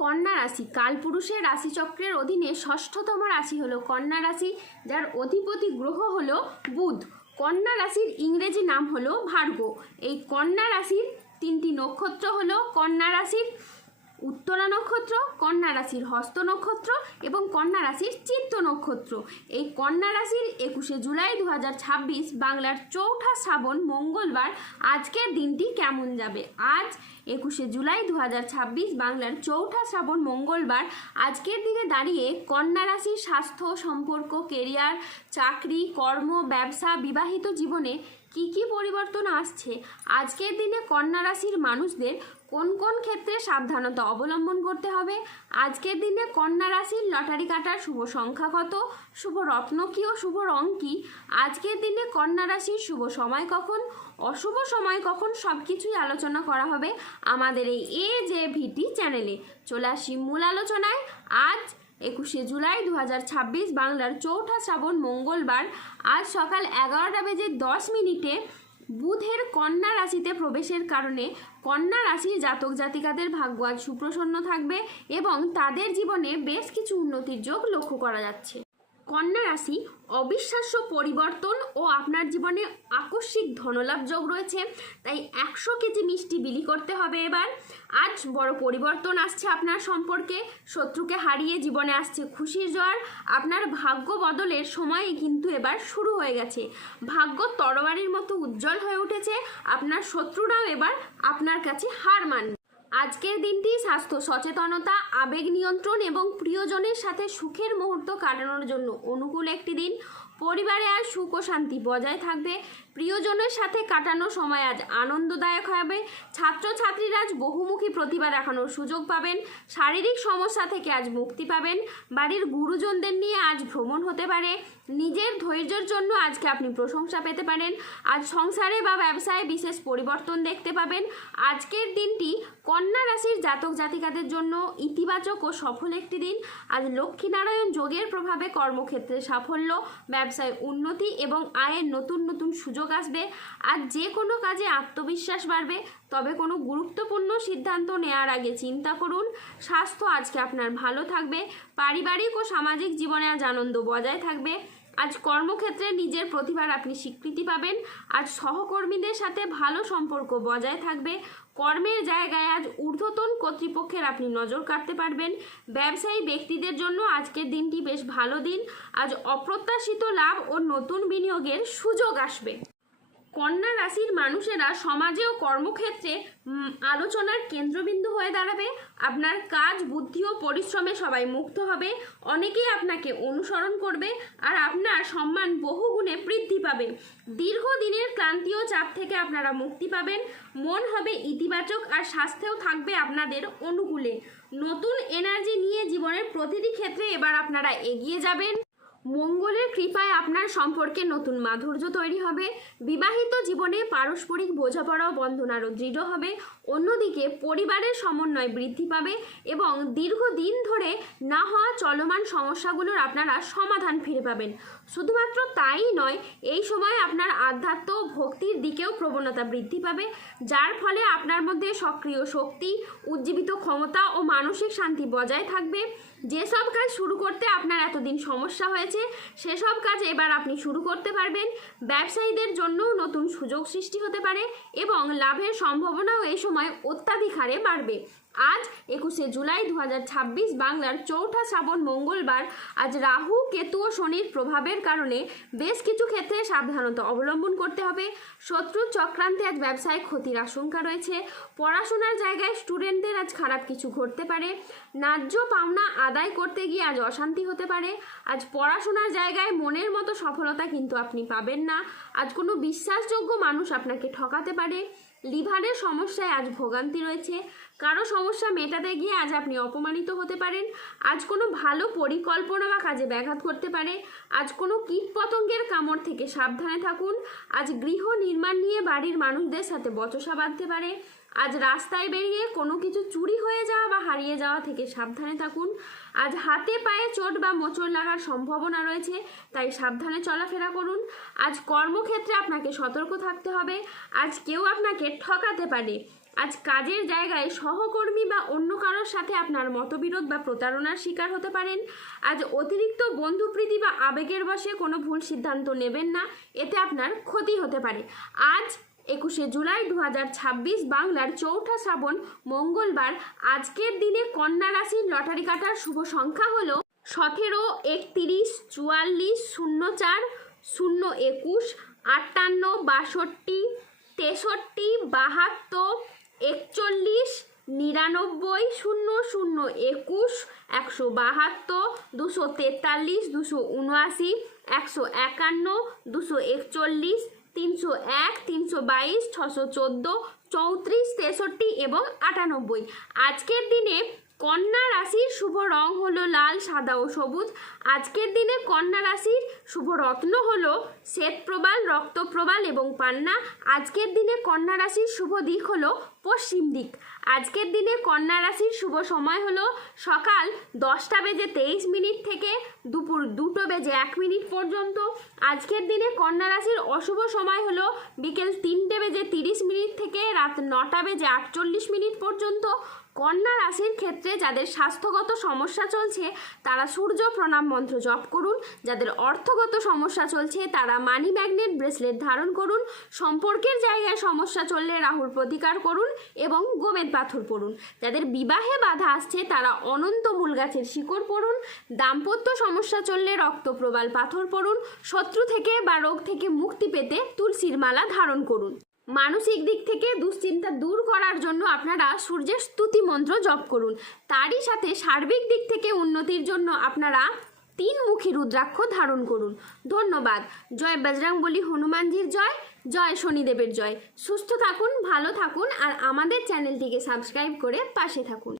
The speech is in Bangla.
কন্যা রাশি কালপুরুষের রাশিচক্রের অধীনে ষষ্ঠতম রাশি হলো কন্যা রাশি, যার অধিপতি গ্রহ হলো বুধ। কন্যা রাশির ইংরেজি নাম হলো ভার্গ। এই কন্যা রাশির তিনটি নক্ষত্র হলো কন্যা রাশির উত্তরা নক্ষত্র, কন্যা রাশির হস্ত নক্ষত্র এবং কন্যা রাশির চিত্ত নক্ষত্র। এই কন্যা রাশির 21শে জুলাই 2026 বাংলার 4ঠা শ্রাবণ মঙ্গলবার আজকের দিনটি কেমন যাবে। আজ 21শে জুলাই 2026 বাংলার 4ঠা শ্রাবণ মঙ্গলবার আজকের দিনে দাঁড়িয়ে কন্যা রাশির স্বাস্থ্য, সম্পর্ক, কেরিয়ার, চাকরি, কর্ম, ব্যবসা, বিবাহিত জীবনে কি কি পরিবর্তন আসছে, আজকের দিনে কন্যা রাশির মানুষদের কোন কোন ক্ষেত্রে সাবধানতা অবলম্বন করতে হবে, আজকের দিনে কন্যা রাশির লটারি কাটার শুভ সংখ্যা কত, শুভ রত্ন কী ও শুভ রং কী, আজকের দিনে কন্যা রাশির শুভ সময় কখন, অশুভ সময় কখন, সব কিছুই আলোচনা করা হবে আমাদের এই AJVT চ্যানেলে। চলে আসি মূল আলোচনায়। আজ 21শে জুলাই 2026 বাংলার 4ঠা শ্রাবণ মঙ্গলবার আজ সকাল 11:10 বুধের কন্যা রাশিতে প্রবেশের কারণে কন্যা রাশির জাতক জাতিকাদের ভাগ্য আজ সুপ্রসন্ন থাকবে এবং তাদের জীবনে বেশ কিছু উন্নতির যোগ লক্ষ্য করা যাচ্ছে। কন্যা রাশি অবিশ্বাস্য পরিবর্তন ও আপনার জীবনে আকস্মিক ধনলাভ যোগ রয়েছে, তাই 100 কেজি মিষ্টি বিলি করতে হবে এবার। আজ বড় পরিবর্তন আসছে আপনার সম্পর্কে, শত্রুকে হারিয়ে জীবনে আসছে খুশির জোয়ার। আপনার ভাগ্য বদলের সময় কিন্তু এবার শুরু হয়ে গেছে। ভাগ্য তরবারির মতো উজ্জ্বল হয়ে উঠেছে, আপনার শত্রুরাও এবার আপনার কাছে হার মানবে। আজকের দিনটি স্বাস্থ্য সচেতনতা, আবেগ নিয়ন্ত্রণ এবং প্রিয়জনের সাথে সুখের মুহূর্ত কাটানোর জন্য অনুকূল একটি দিন। পরিবারে আজ সুখ ও শান্তি বজায় থাকবে। প্রিয়জনের সাথে কাটানো সময় আজ আনন্দদায়ক হবে। ছাত্রছাত্রীরা আজ বহুমুখী প্রতিভা দেখানোর সুযোগ পাবেন। শারীরিক সমস্যা থেকে আজ মুক্তি পাবেন। বাড়ির গুরুজনদের নিয়ে আজ ভ্রমণ হতে পারে। নিজের ধৈর্যের জন্য আজকে আপনি প্রশংসা পেতে পারেন। আজ সংসারে বা ব্যবসায় বিশেষ পরিবর্তন দেখতে পাবেন। আজকের দিনটি কন্যা রাশির জাতক জাতিকাদের জন্য ইতিবাচক ও সফল একটি দিন। আজ লক্ষ্মীনারায়ণ যোগের প্রভাবে কর্মক্ষেত্রে সাফল্য, ব্যবসায় উন্নতি এবং আয়ের নতুন নতুন সুযোগ আসবে। আজ যে কোনো কাজে আত্মবিশ্বাস বাড়বে, তবে কোনো গুরুত্বপূর্ণ সিদ্ধান্ত নেওয়ার আগে চিন্তা করুন। স্বাস্থ্য আজকে আপনার ভালো থাকবে। পারিবারিক ও সামাজিক জীবনে আজ আনন্দ বজায় থাকবে। আজ কর্মক্ষেত্রে নিজের প্রতিভার আপনি স্বীকৃতি পাবেন। আজ সহকর্মীদের সাথে ভালো সম্পর্ক বজায় থাকবে। কর্মের জায়গায় আজ ঊর্ধ্বতন কর্তৃপক্ষের আপনি নজর কাটতে পারবেন। ব্যবসায়ী ব্যক্তিদের জন্য আজকের দিনটি বেশ ভালো দিন। আজ অপ্রত্যাশিত লাভ ও নতুন বিনিয়োগের সুযোগ আসবে। কন্যা রাশির মানুষেরা সমাজে ও কর্মক্ষেত্রে আলোচনার কেন্দ্রবিন্দু হয়ে দাঁড়াবে। আপনার কাজ, বুদ্ধি ও পরিশ্রমে সবাই মুগ্ধ হবে। অনেকেই আপনাকে অনুসরণ করবে আর আপনার সম্মান বহুগুণে বৃদ্ধি পাবে। দীর্ঘদিনের ক্লান্তি ও চাপ থেকে আপনারা মুক্তি পাবেন। মন হবে ইতিবাচক আর স্বাস্থ্যও থাকবে আপনাদের অনুকূলে। নতুন এনার্জি নিয়ে জীবনের প্রতিটি ক্ষেত্রে এবার আপনারা এগিয়ে যাবেন। মঙ্গলের কৃপায় আপনার সম্পর্কে নতুন মাধুর্য তৈরি হবে। বিবাহিত জীবনে পারস্পরিক বোঝাপড়া ও বন্ধন আরও দৃঢ় হবে। অন্যদিকে পরিবারের সমন্বয় বৃদ্ধি পাবে এবং দীর্ঘদিন ধরে না হওয়া চলমান সমস্যাগুলোর আপনারা সমাধান ফিরে পাবেন। শুধুমাত্র তাই নয়, এই সময় আপনার আধ্যাত্ম ও ভক্তির দিকেও প্রবণতা বৃদ্ধি পাবে, যার ফলে আপনার মধ্যে সক্রিয় শক্তি, উজ্জীবিত ক্ষমতা ও মানসিক শান্তি বজায় থাকবে। যেসব কাজ শুরু করতে আপনার এতদিন সমস্যা হয়েছে, সেসব কাজ এবার আপনি শুরু করতে পারবেন। ব্যবসায়ীদের জন্যও নতুন সুযোগ সৃষ্টি হতে পারে এবং লাভের সম্ভাবনাও এই সময় অত্যাধিক হারে বাড়বে। আজ 21শে জুলাই 2026 বাংলার 4ঠা শ্রাবণ মঙ্গলবার আজ রাহু, কেতু ও শনির প্রভাবের কারণে বেশ কিছু ক্ষেত্রে সাবধানতা অবলম্বন করতে হবে। শত্রুর চক্রান্তে আজ ব্যবসায় ক্ষতির আশঙ্কা রয়েছে। পড়াশোনার জায়গায় স্টুডেন্টদের আজ খারাপ কিছু ঘটতে পারে। ন্যায্য পাওনা আদায় করতে গিয়ে আজ অশান্তি হতে পারে। আজ পড়াশোনার জায়গায় মনের মতো সফলতা কিন্তু আপনি পাবেন না। আজ কোনো বিশ্বাসযোগ্য মানুষ আপনাকে ঠকাতে পারে। লিভারের সমস্যায় আজ ভোগান্তি রয়েছে। কারো সমস্যা মেটাতে গিয়ে আজ আপনি অপমানিত হতে পারেন। আজ কোনো ভালো পরিকল্পনা বা কাজে ব্যাঘাত করতে পারে। আজ কোনো কীটপতঙ্গের কামড় থেকে সাবধানে থাকুন। আজ গৃহ নির্মাণ নিয়ে বাড়ির মানুষদের সাথে বচসা বাঁধতে পারে। আজ রাস্তায় বেরিয়ে কোনো কিছু চুরি হয়ে যাওয়া বা হারিয়ে যাওয়া থেকে সাবধানে থাকুন। আজ হাতে পায়ে চোট বা মোচড় লাগার সম্ভাবনা রয়েছে, তাই সাবধানে চলাফেরা করুন। আজ কর্মক্ষেত্রে আপনাকে সতর্ক থাকতে হবে। আজ কেউ আপনাকে ঠকাতে পারে। আজ কাজের জায়গায় সহকর্মী বা অন্য কারোর সাথে আপনার মতবিরোধ বা প্রতারণার শিকার হতে পারেন। আজ অতিরিক্ত বন্ধুপ্রীতি বা আবেগের বশে কোনো ভুল সিদ্ধান্ত নেবেন না, এতে আপনার ক্ষতি হতে পারে। আজ 21শে জুলাই 2026 বাংলার 4ঠা শ্রাবণ মঙ্গলবার। আজকের দিনে কন্যা রাশির লটারি কাটার শুভ সংখ্যা হলো 17, 31, 44, 04, 021, 58, 62, 63, 72, 41, 99, 00, 21, 172, 243, 279, 151, 241, 301, 322, 614, 34, 63 এবং 98। আজকের দিনে কন্যা রাশির শুভ রং হলো লাল, সাদা ও সবুজ। আজকের দিনে কন্যা রাশির শুভ রত্ন হলো শ্বেতপ্রবাল, রক্তপ্রবাল এবং পান্না। আজকের দিনে কন্যা রাশির শুভ দিক হলো পশ্চিম দিক। আজকের দিনে কন্যা রাশির শুভ সময় হলো সকাল 10:23 থেকে দুপুর 2:01 পর্যন্ত। আজকের দিনে কন্যা রাশির অশুভ সময় হলো বিকেল 3:30 থেকে রাত 9:48 পর্যন্ত। কন্যা রাশির ক্ষেত্রে যাদের স্বাস্থ্যগত সমস্যা চলছে তারা সূর্য প্রণাম মন্ত্র জপ করুন। যাদের অর্থগত সমস্যা চলছে তারা মানি ম্যাগনেট ব্রেসলেট ধারণ করুন। সম্পর্কের জায়গায় সমস্যা চললে রাহুর প্রতিকার করুন এবং গোমেদ পাথর পড়ুন। যাদের বিবাহে বাধা আসছে তারা অনন্ত মূল গাছের শিকড় পড়ুন। দাম্পত্য সমস্যা চললে রক্তপ্রবাল পাথর পড়ুন। শত্রু থেকে বা রোগ থেকে মুক্তি পেতে তুলসীর মালা ধারণ করুন। মানসিক দিক থেকে দুশ্চিন্তা দূর করার জন্য আপনারা সূর্যের স্তুতি মন্ত্র জপ করুন। তারই সাথে সার্বিক দিক থেকে উন্নতির জন্য আপনারা 3মুখী রুদ্রাক্ষ ধারণ করুন। ধন্যবাদ। জয় বজরংবলী হনুমানজির জয়, জয় শনিদেবের জয়। সুস্থ থাকুন, ভালো থাকুন আর আমাদের চ্যানেলটিকে সাবস্ক্রাইব করে পাশে থাকুন।